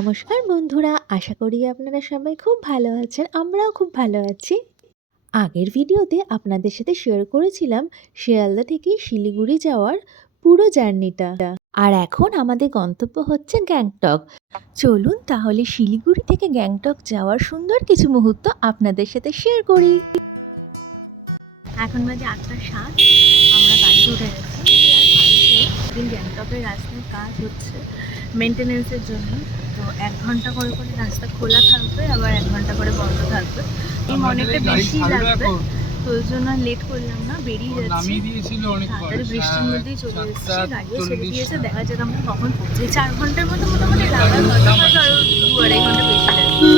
নমস্কার বন্ধুরা, আশা করি আপনারা সবাই খুব ভালো আছেন। আমরাও খুব ভালো আছি। আগের ভিডিওতে আপনাদের সাথে শেয়ার করেছিলাম শিয়ালদা থেকে শিলিগুড়ি যাওয়ার পুরো জার্নিটা। আর এখন আমাদের গন্তব্য হচ্ছে গ্যাংটক। চলুন তাহলে শিলিগুড়ি থেকে গ্যাংটক যাওয়ার সুন্দর কিছু মুহূর্ত আপনাদের সাথে শেয়ার করি। এখন বাজে 8:07। আমরা গাড়ি উঠে গেছি। গ্যাংটকের রাস্তায় কাজ হচ্ছে মেনটেনেন্সের জন্য, তো 1 ঘন্টা করে করে রাস্তা খোলা থাকবে, আবার 1 ঘন্টা করে বন্ধ থাকবে। এই অনেকটা বেশি লাগবে, তো ওই জন্য লেট করলাম না, বেরিয়ে যাচ্ছি। তাড়াতাড়ি বৃষ্টির মধ্যেই চলে এসেছি, গাড়িও ছেড়ে দিয়েছে। দেখা যাক আমরা কখন পৌঁছে। 4 ঘন্টার মতো মোটামুটি লাগার কথা, হয়তো আরও 2-2.5 ঘন্টা বেশি লাগবে।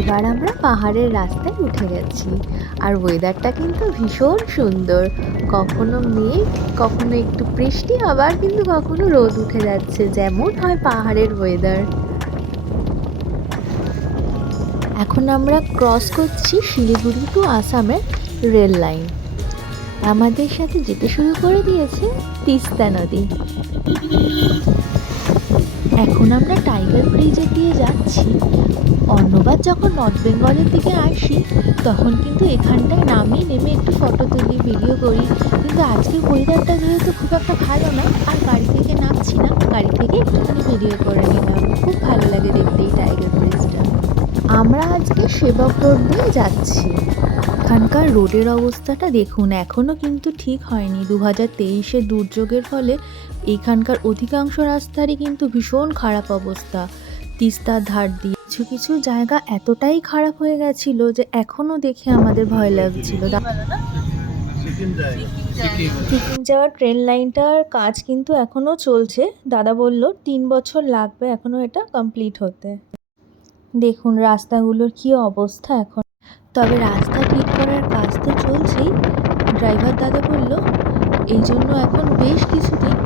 এবার আমরা পাহাড়ের রাস্তায় উঠে গেছি, আর ওয়েদারটা কিন্তু ভীষণ সুন্দর। কখনো মেঘ, কখনো একটু বৃষ্টি, আবার কিন্তু কখনো রোদ উঠে যাচ্ছে, যেমন হয় পাহাড়ের ওয়েদার। এখন আমরা ক্রস করছি শিলিগুড়ি টু আসামের রেল লাইন। আমাদের সাথে যেতে শুরু করে দিয়েছে তিস্তা নদী। এখন আমরা টাইগার ব্রিজে দিয়ে যাচ্ছি। অন্যবার যখন নর্থ বেঙ্গলের দিকে আসি তখন কিন্তু এখানটায় নামি, নেমে একটু ফটো তুলি, ভিডিও করি, কিন্তু আজকে ওয়েদারটা যেহেতু খুব একটা ভালো না, আর গাড়ি থেকে নামছি না, গাড়ি থেকে একটুখানি ভিডিও করে নিলাম। খুব ভালো লাগে দেখতে এই টাইগার ব্রিজটা। আমরা আজকে সেবক রোড দিয়ে যাচ্ছি। এখানকার রোডের অবস্থাটা দেখুন, এখনও কিন্তু ঠিক হয়নি। 2023-এর দুর্যোগের ফলে এইখানকার অধিকাংশ রাস্তারই কিন্তু ভীষণ খারাপ অবস্থা। তিস্তার ধার দিয়ে কিছু কিছু জায়গা এতটাই খারাপ হয়ে গেছিল যে এখনও দেখে আমাদের ভয় লাগছিল। সিকিম যাওয়ার ট্রেন লাইনটার কাজ কিন্তু এখনও চলছে। দাদা বলল 3 বছর লাগবে এখনও এটা কমপ্লিট হতে। দেখুন রাস্তাগুলোর কি অবস্থা এখন। তবে রাস্তা ঠিক করার কাজ তো চলছেই। ড্রাইভার দাদা বলল এই জন্য এখন বেশ কিছুদিন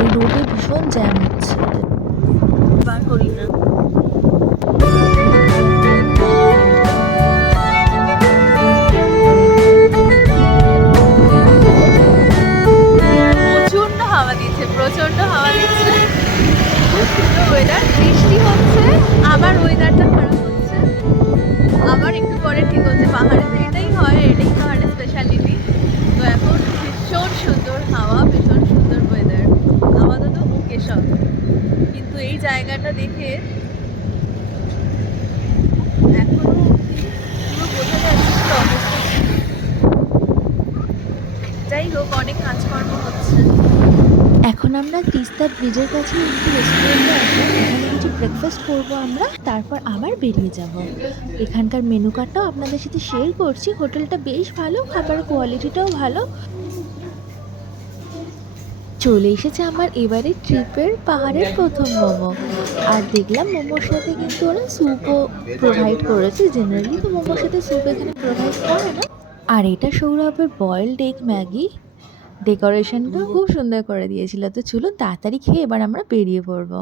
এই রোডে ভীষণ জ্যাম হচ্ছে। বার করি না। প্রচন্ড হাওয়া দিচ্ছে, প্রচন্ড হাওয়া দিচ্ছে। খুব সুন্দর ওয়েদার, বৃষ্টি হচ্ছে, আবার ওয়েদারটা খারাপ হচ্ছে, আবার একটু পরে ঠিক হচ্ছে। পাহাড়ে তো এটাই হয়, এটাই পাহাড়ের স্পেশালিটি। তো এখন ভীষণ সুন্দর হাওয়া, ভীষণ সুন্দর ওয়েদার, আপাতত ওকে সব। কিন্তু এই জায়গাটা দেখে এখনো পুরো বোঝা যাচ্ছে কি অবস্থা। যাই হোক, অনেক কাজকর্ম হচ্ছে। এখন আমরা তিস্তা ব্রিজের কাছে একটু রেস্টুরেন্টে আসবো, এখানে কিছু ব্রেকফাস্ট করবো আমরা, তারপর আবার বেরিয়ে যাব। এখানকার মেনু কার্ডটাও আপনাদের সাথে শেয়ার করছি। হোটেলটা বেশ ভালো, খাবারের কোয়ালিটিটাও ভালো। চলে এসেছে আমার এবারে ট্রিপের পাহাড়ের প্রথম মোমো। আর দেখলাম মোমোর সাথে কিন্তু ওরা স্যুপও প্রোভাইড করেছে। জেনারেলি তো মোমোর সাথে স্যুপ এখানে প্রোভাইড করে না। আর এটা সৌরভের বয়েলড এগ ম্যাগি। ডেকোরেশনটা খুব সুন্দর করে দিয়েছিল। তো চলুন তাড়াতাড়ি খেয়ে এবার আমরা বেরিয়ে পড়বো।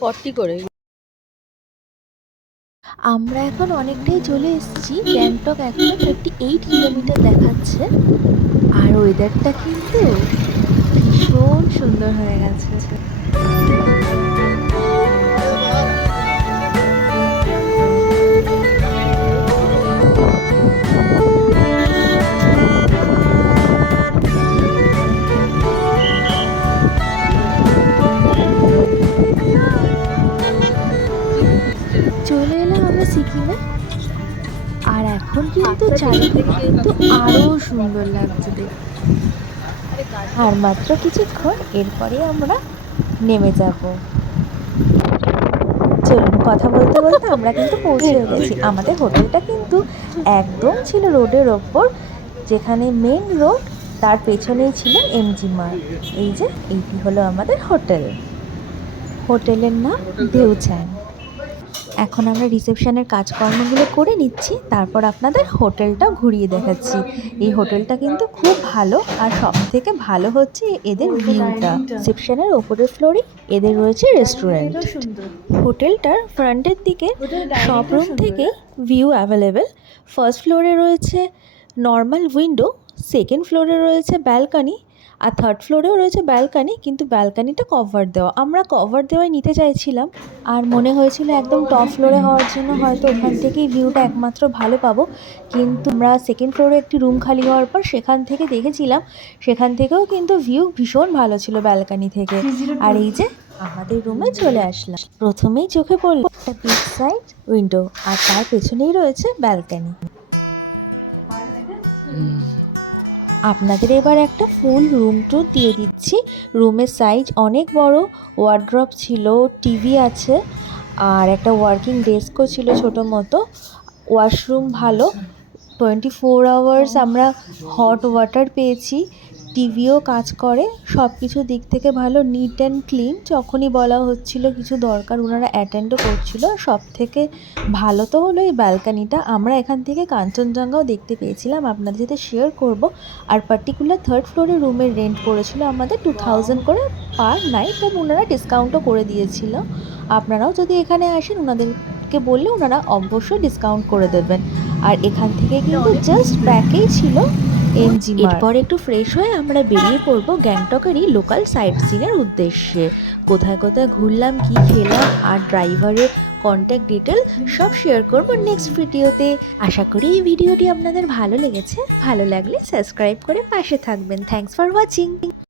40 করে। আমরা এখন অনেকটাই চলে এসেছি। গ্যাংটক এখন 38 কিলোমিটার দেখাচ্ছে। আর ওয়েদারটা কিন্তু ভীষণ সুন্দর হয়ে গেছে। চলে এলাম আমরা সিকিমে। আর এখন কিন্তু চারিদিকে কিন্তু আরো সুন্দর লাগছে দেখতে। আর মাত্র কিছুক্ষণ, এরপরে আমরা নেমে যাব। চলুন, কথা বলতে বলতে আমরা কিন্তু পৌঁছে গেছি। আমাদের হোটেলটা কিন্তু একদম ছিল রোডের ওপর, যেখানে মেন রোড, তার পেছনেই ছিল এমজি মার্ট। এই যে এইটি হলো আমাদের হোটেল। হোটেলের নাম দেউচান। এখন আমরা রিসেপশনের কাজকর্মগুলো করে নিচ্ছি, তারপর আপনাদের হোটেলটাও ঘুরিয়ে দেখাচ্ছি। এই হোটেলটা কিন্তু খুব ভালো, আর সব থেকে ভালো হচ্ছে এদের ভিউটা। রিসেপশনের ওপরের ফ্লোরে এদের রয়েছে রেস্টুরেন্ট। হোটেলটার ফ্রন্টের দিকে সব রুম থেকে ভিউ অ্যাভেলেবেল। ফার্স্ট ফ্লোরে রয়েছে নর্মাল উইন্ডো, সেকেন্ড ফ্লোরে রয়েছে ব্যালকনি, আর থার্ড ফ্লোরেও রয়েছে ব্যালকনি, কিন্তু ব্যালকনিটা কভার দেওয়া। আমরা কভার দেওয়াই নিতে চাইছিলাম, আর মনে হয়েছিল একদম টপ ফ্লোরে হওয়ার জন্য হয়তো ওখান থেকেই ভিউটা একমাত্র ভালো পাবো। কিন্তু আমরা সেকেন্ড ফ্লোরে একটি রুম খালি হওয়ার পর সেখান থেকে দেখেছিলাম, সেখান থেকেও কিন্তু ভিউ ভীষণ ভালো ছিল ব্যালকনি থেকে। আর এই যে আমাদের রুমে চলে আসলাম, প্রথমেই চোখে পড়ল একটা বিচ সাইড উইন্ডো, আর তার পেছনেই রয়েছে ব্যালকনি। আপনাদের এবার একটা ফুল রুম ট্যুর দিয়ে দিচ্ছি। রুমের সাইজ অনেক বড়, ওয়ার্ড্রপ ছিল, টিভি আছে, আর একটা ওয়ার্কিং ডেস্কও ছিল ছোটো মতো। ওয়াশরুম ভালো, 24 আওয়ার্স আমরা হট ওয়াটার পেয়েছি, টিভিও কাজ করে, সব কিছু দিক থেকে ভালো, নিট অ্যান্ড ক্লিন। যখনই বলা হচ্ছিল কিছু দরকার ওনারা অ্যাটেন্ডও করছিল। সব থেকে ভালো তো হলো এই ব্যালকানিটা, আমরা এখান থেকে কাঞ্চনজঙ্ঘাও দেখতে পেয়েছিলাম, আপনাদের সাথে শেয়ার করব। আর পার্টিকুলার থার্ড ফ্লোরে রুমের রেন্ট পড়েছিল আমাদের 2000 করে পার নাইট, এবং ওনারা ডিসকাউন্টও করে দিয়েছিল। আপনারাও যদি এখানে আসেন ওনাদেরকে বললে ওনারা অবশ্যই ডিসকাউন্ট করে দেবেন। আর এখান থেকে কিন্তু জাস্ট ব্যাকেই ছিল এমজি মার্ট। এরপর একটু ফ্রেশ হয়ে আমরা বেরিয়ে পড়বো গ্যাংটকেরই লোকাল সাইট সিনের উদ্দেশ্যে। কোথায় কোথায় ঘুরলাম, কি খেলাম, আর ড্রাইভারের কন্ট্যাক্ট ডিটেল সব শেয়ার করব নেক্সট ভিডিওতে। আশা করি এই ভিডিওটি আপনাদের ভালো লেগেছে। ভালো লাগলে সাবস্ক্রাইব করে পাশে থাকবেন। Thanks for watching.